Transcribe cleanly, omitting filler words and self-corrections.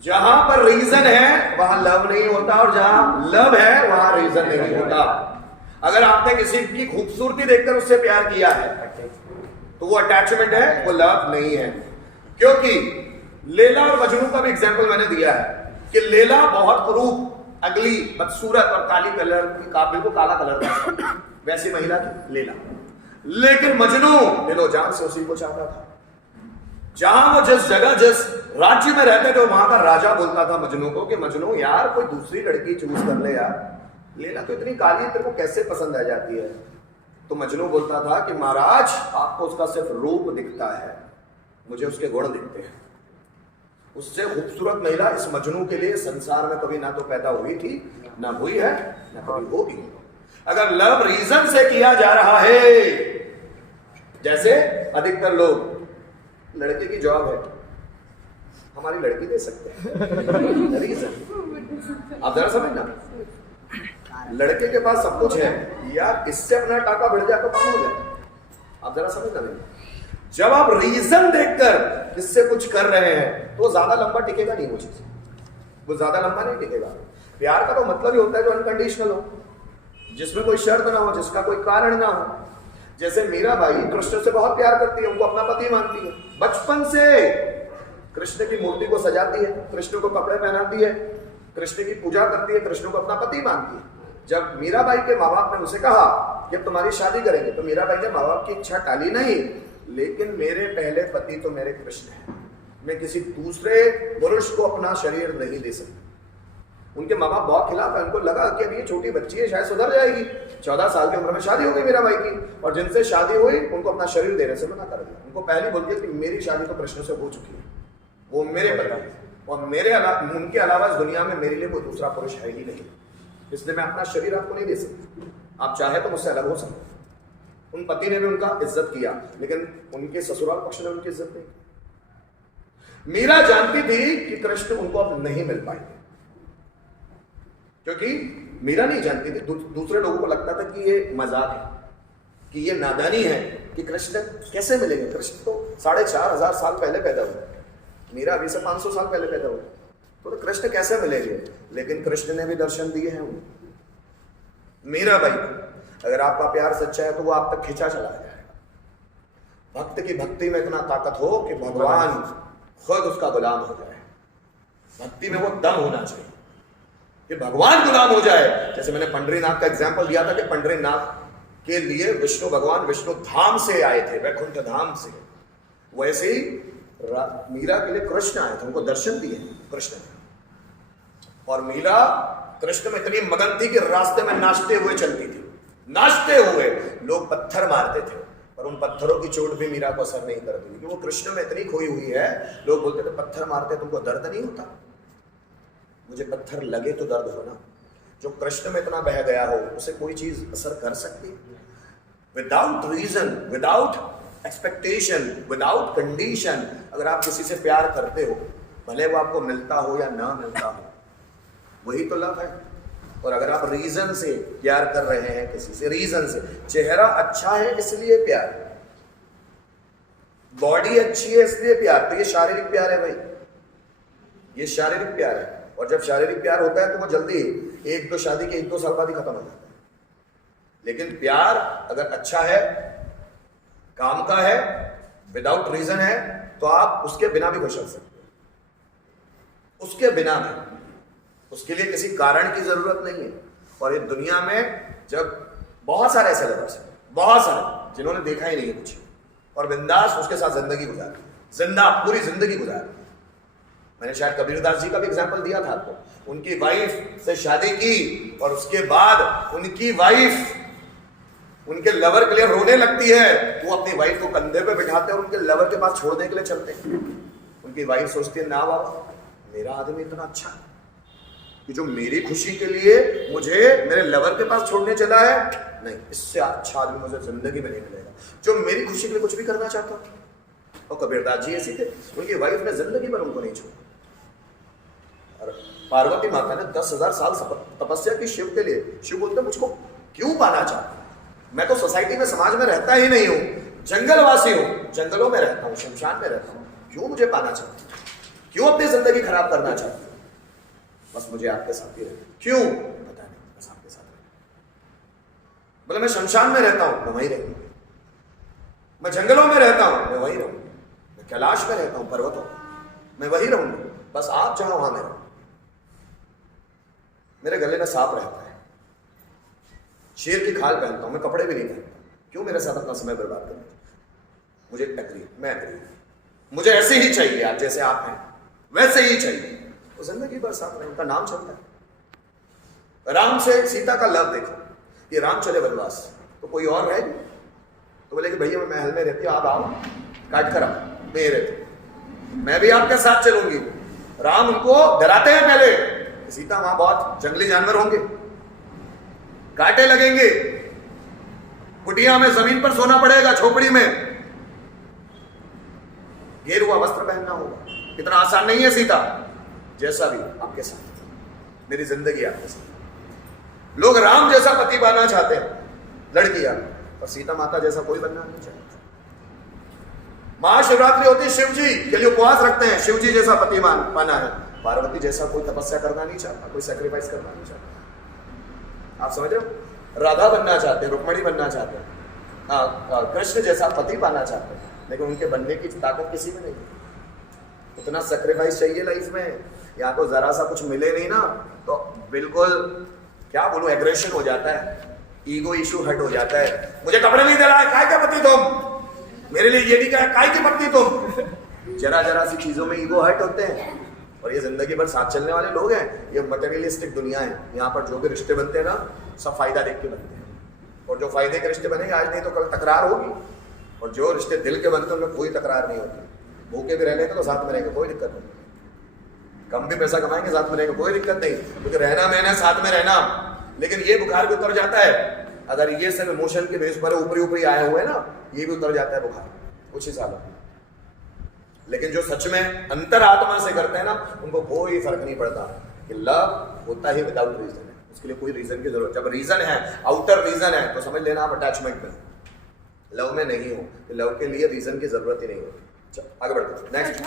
जहां पर रीजन है वहां लव नहीं होता, और जहां लव है वहां रीजन नहीं होता। अगर आपने किसी की खूबसूरती देखकर उससे प्यार किया है तो वो अटैचमेंट है, वो लव नहीं है। क्योंकि लैला और मजनू का भी एग्जाम्पल मैंने दिया है कि लैला बहुत कुरूप, अगली, बदसूरत और काली कलर की, बिल्कुल काला कलर था, वैसी महिला थी लैला। लेकिन मजनू दिलो जान से उसी को चाहता था। जहां वो जिस जगह, जिस राज्य में रहते थे, वहां का राजा बोलता था मजनू को कि मजनू यार कोई दूसरी लड़की चूज कर ले यार, लैला तो इतनी काली, तेरे को कैसे पसंद आ जाती है? तो मजनू बोलता था कि महाराज आपको उसका सिर्फ रूप दिखता है, मुझे उसके गुण दिखते हैं। उससे खूबसूरत महिला इस मजनू के लिए संसार में कभी ना तो पैदा हुई थी, ना हुई है, ना कभी होगी। अगर लव रीजन से किया जा रहा है, जैसे अधिकतर लोग, लड़के की जॉब है, हमारी लड़की दे सकते हैं रीजन, आप जरा समझना, लड़के के पास सब कुछ है यार, इससे अपना टाका बढ़ जाए तो काम हो जाए, आप जरा समझना नहीं। जब आप रीजन देखकर इससे कुछ कर रहे हैं तो ज्यादा लंबा टिकेगा नहीं, वो चीज वो ज्यादा लंबा नहीं टिकेगा। प्यार का तो मतलब ही होता है जो अनकंडीशनल हो, जिसमें कोई शर्त ना हो, जिसका कोई कारण ना हो। जैसे मीरा बाई कृष्ण से बहुत प्यार करती है, उनको अपना पति मानती है, बचपन से कृष्ण की मूर्ति को सजाती है, कृष्ण को कपड़े पहनाती है, कृष्ण की पूजा करती है, कृष्ण को अपना पति मानती है। जब मीराबाई के माँ बाप ने उसे कहा कि अब तुम्हारी शादी करेंगे, तो मीराबाई ने माँ बाप की इच्छा टाली नहीं, लेकिन मेरे पहले पति तो मेरे कृष्ण हैं, मैं किसी दूसरे पुरुष को अपना शरीर नहीं दे सकती। उनके माँ बाप बहुत खिलाफ है, उनको लगा कि अब ये छोटी बच्ची है, शायद सुधर जाएगी। 14 साल की उम्र में शादी हो गई मीराबाई की, और जिनसे शादी हुई उनको अपना शरीर देने से मना कर दिया। उनको पहले बोल दिया कि मेरी शादी तो कृष्ण से हो चुकी है, वो मेरे पति, और उनके अलावा इस दुनिया में मेरे लिए कोई दूसरा पुरुष है ही नहीं, इसलिए मैं अपना शरीर आपको नहीं दे सकती, आप चाहे तो मुझसे अलग हो सकते। उन पति ने भी उनका इज्जत किया, लेकिन उनके ससुराल पक्ष ने उनकी इज्जत नहीं की। मीरा जानती थी कि कृष्ण उनको अब नहीं मिल पाएंगे, क्योंकि मीरा नहीं जानती थी, दूसरे लोगों को लगता था कि ये मजाक है, कि ये नादानी है, कि कृष्ण कैसे मिलेंगे, कृष्ण तो 4500 साल पहले पैदा हुए, मीरा अभी से 500 साल पहले पैदा हुए, तो कृष्ण कैसे मिलेंगे? लेकिन कृष्ण ने भी दर्शन दिए हैं उनको। मीरा भाई, अगर आपका प्यार सच्चा है तो वो आप तक खींचा चला जाएगा। भक्त की भक्ति में इतना ताकत हो कि भगवान खुद उसका गुलाम हो जाए। भक्ति में वो दम होना चाहिए कि भगवान गुलाम हो जाए। जैसे मैंने पंढरीनाथ का एग्जाम्पल दिया था कि पंढरीनाथ के लिए विष्णु भगवान विष्णु धाम से आए थे, वैकुंठ धाम से, वैसे ही मीरा के लिए कृष्ण आए थे, उनको दर्शन दिए कृष्ण ने। और मीरा कृष्ण में इतनी मगन थी कि रास्ते में नाचते हुए चलती थी, नाचते हुए लोग पत्थर मारते थे, पर उन पत्थरों की चोट भी मीरा को असर नहीं करती, क्योंकि वो कृष्ण में इतनी खोई हुई है। लोग बोलते थे पत्थर मारते तुमको दर्द नहीं होता? मुझे पत्थर लगे तो दर्द होना। जो कृष्ण में इतना बह गया हो, उसे कोई चीज असर कर सकती है? Without reason, without expectation, without condition, अगर आप किसी से प्यार करते हो, भले वो आपको मिलता हो या ना मिलता हो, वही तो लव है। और अगर आप रीजन से प्यार कर रहे हैं किसी से, रीजन से, चेहरा अच्छा है इसलिए प्यार, बॉडी अच्छी है इसलिए प्यार, तो ये शारीरिक प्यार है भाई, ये शारीरिक प्यार है। और जब शारीरिक प्यार होता है तो वो जल्दी 1-2 शादी के 1-2 साल बाद ही खत्म हो जाता है। लेकिन प्यार अगर अच्छा है, काम का है, विदाउट रीजन है, तो आप उसके बिना भी खुश रह सकते हो, उसके बिना भी, उसके लिए किसी कारण की जरूरत नहीं है। और ये दुनिया में जब बहुत सारे ऐसे लवर्स हैं, बहुत सारे जिन्होंने देखा ही नहीं है कुछ, और बिंदास उसके साथ जिंदगी गुजारी, जिंदा पूरी जिंदगी गुजारी। मैंने शायद कबीरदास जी का भी एग्जाम्पल दिया था आपको। उनकी वाइफ से शादी की और उसके बाद उनकी वाइफ उनके लवर के लिए रोने लगती है, वो अपनी वाइफ को कंधे पे बिठाते हैं और उनके लवर के पास छोड़ने के लिए चलते हैं। उनकी वाइफ सोचती है, ना बाबा, मेरा आदमी इतना अच्छा है कि जो मेरी खुशी के लिए मुझे मेरे लवर के पास छोड़ने चला है, नहीं, इससे अच्छा आदमी मुझे जिंदगी में नहीं मिलेगा, जो मेरी खुशी के लिए कुछ भी करना चाहता हूं। और कबीरदास जी ऐसी थे, उनकी वाइफ ने जिंदगी भर उनको नहीं छोड़ा। और पार्वती माता ने 10,000 साल तपस्या की शिव के लिए। शिव बोलते मुझको क्यों पाना चाहता, मैं तो सोसाइटी में, समाज में रहता ही नहीं हूं, जंगलवासी हूं, जंगलों में रहता हूं, शमशान में रहता हूं, क्यों मुझे पाना चाहता? क्यों अपनी जिंदगी खराब करना चाहते हो? बस मुझे आपके साथ ही रहना। क्यों? पता नहीं, बस आपके साथ रहना। बोले मैं शमशान में रहता हूं, मैं वहीं रहूंगा। मैं जंगलों में रहता हूं, मैं वहीं रहूंगा। मैं कैलाश में रहता हूं, पर्वतों में, मैं वहीं रहूंगा। बस आप जहां वहां मैं रहूं। मेरे गले में सांप रहता है, शेर की खाल पहनता हूं, मैं कपड़े भी नहीं पहनता। क्यों मेरे साथ अपना समय बर्बाद करना? मुझे एग्री, मैं एग्री, मुझे ऐसे ही चाहिए। आप जैसे आप हैं वैसे ही चाहिए। तो जिंदगी भर साथ में उनका नाम चलता है। राम से सीता का लव देखो, ये राम चले वनवास तो कोई और रहेगी? तो बोले कि भैया मैं महल में रहती हूँ, आप आओ काट कर आओ, मैं रहती, मैं भी आपके साथ चलूंगी। राम उनको डराते हैं पहले, सीता वहां बहुत जंगली जानवर होंगे, कांटे लगेंगे, कुटिया में जमीन पर सोना पड़ेगा, झोपड़ी में गेरुआ वस्त्र पहनना होगा। इतना आसान नहीं है सीता। जैसा भी आपके साथ, मेरी जिंदगी आपके साथ। लोग राम जैसा पति पाना चाहते हैं, लड़कियां, और सीता माता जैसा कोई बनना नहीं चाहता। महाशिवरात्रि होती है, शिव जी के लिए उपवास रखते हैं, शिव जी जैसा पति पाना है। पार्वती जैसा कोई तपस्या करना नहीं चाहता, कोई सैक्रिफाइस करना नहीं चाहता। आप समझ रहे हो? राधा बनना चाहते हैं, रुक्मणी बनना चाहते हैं, कृष्ण जैसा पति पाना चाहते हैं, लेकिन उनके बनने की ताकत किसी में नहीं। उतना सैक्रिफाइस चाहिए लाइफ में। या तो जरा सा कुछ मिले नहीं ना तो बिल्कुल क्या बोलूं, एग्रेशन हो जाता है, ईगो इशू हट हो जाता है। मुझे कपड़े नहीं दे रहा है, काय का पति तुम? मेरे लिए ये नहीं कहा, काय की पत्नी तुम? जरा जरा सी चीजों में ईगो हट होते हैं। और ये जिंदगी भर साथ चलने वाले लोग हैं। ये मटेरियलिस्टिक दुनिया है। यहाँ पर जो भी रिश्ते बनते हैं ना, सब फायदा देख के बनते हैं। और जो फायदे के रिश्ते बनेंगे आज नहीं तो कल तकरार होगी। और जो रिश्ते दिल के बनते हैं उनमें कोई तकरार नहीं होती। भूखे भी रहने तो साथ में रहेंगे, कोई दिक्कत नहीं। कम भी पैसा कमाएंगे साथ में रहेंगे, कोई दिक्कत नहीं, क्योंकि रहना मैंने साथ में रहना। लेकिन ये बुखार भी उतर जाता है अगर ये सब इमोशन के बेस पर ऊपरी ऊपरी आए हुए ना, ये भी उतर जाता है बुखार कुछ ही सालों में। लेकिन जो सच में अंतर आत्मा से करते हैं ना, उनको कोई फर्क नहीं पड़ता कि लव होता ही विदाउट रीजन है। उसके लिए कोई रीजन की जरूरत, जब रीजन है, आउटर रीजन है, तो समझ लेना आप अटैचमेंट में, लव में नहीं हो। लव के लिए रीजन की जरूरत ही नहीं होती। चलो आगे बढ़ते हैं नेक्स्ट।